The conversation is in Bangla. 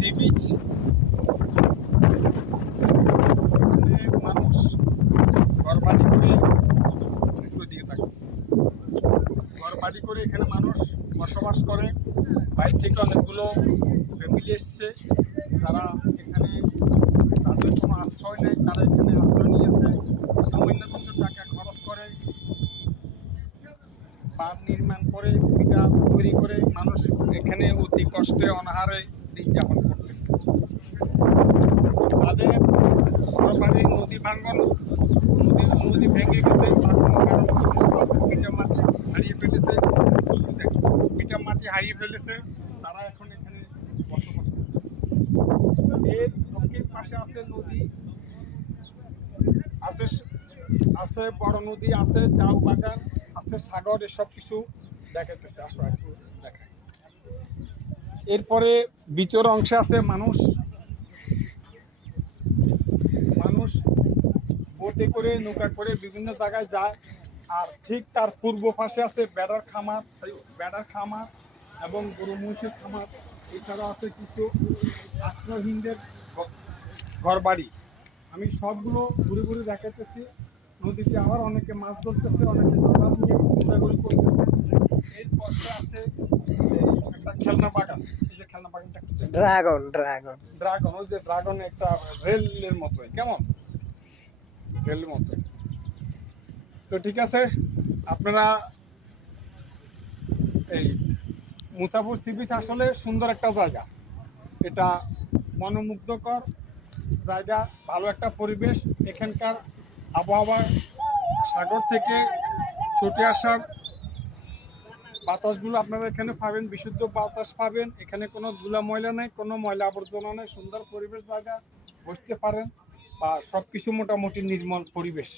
Sea beach. মানুষ ঘরবাড়ি করে দিয়ে থাকে, ঘরবাড়ি করে এখানে মানুষ বসবাস করে। বাইরে থেকে অনেকগুলো ফ্যামিলি এসছে, তারা এখানে তাদের কোনো আশ্রয় নেই, তারা এখানে আশ্রয় নিয়েছে। সামান্য কিছু টাকা খরচ করে বাঁধ নির্মাণ করে, পিঠা তৈরি করে মানুষ এখানে অতি কষ্টে অনাহারে দিন যাপন করতেছে। তাদের ঘরবাড়ি নদী ভাঙ্গন, নদী ভেঙে গেছে, তার কোনো কারণ পিঠা মাটি হারিয়ে ফেলেছে, পিঠা মাটি হারিয়ে ফেলেছে, তারা এখন এখানে বসবাস করে। এর দক্ষিণ পাশে আছে নদী, আছে আছে বড় নদী, আছে চাউ বাগান, আছে সাগর, এসব কিছু দেখাইতেছে। আসো একটু দেখায়। এরপরে বিচের অংশে আছে মানুষ বোটে করে, নৌকা করে বিভিন্ন জায়গায় যায়। আর ঠিক তার পূর্ব পাশে আছে বেড়ার খামার এবং গরু মহিষের খামার। এছাড়াও আছে কিছু আশ্রয়হীনদের ঘরবাড়ি। আমি সবগুলো ঘুরে ঘুরে দেখাতেছি। নদীতে আবার অনেকে মাছ ধরতেছে, অনেকে জাল নিয়ে ঘোরাঘুরি করতেছে। এর পাশে আছে একটা খেলনা বাগান। এই যে খেলনা বাগানটা ড্রাগন, ওই যে ড্রাগন একটা রেলের মতোই, কেমন রেলের মতো। তো ঠিক আছে, আপনারা এই মুসাফর সি বিচ আসলে সুন্দর একটা জায়গা। এটা মনোমুগ্ধকর জায়গা, ভালো একটা পরিবেশ। এখানকার আবহাওয়া, সাগর থেকে ছুটে আসার বাতাসগুলো আপনারা এখানে পাবেন, বিশুদ্ধ বাতাস পাবেন। এখানে কোনো ধুলা ময়লা নেই, কোনো ময়লা আবর্জনা নেই, সুন্দর পরিবেশ জায়গা, বসতে পারেন বা সব কিছু মোটামুটি নির্মল পরিবেশ।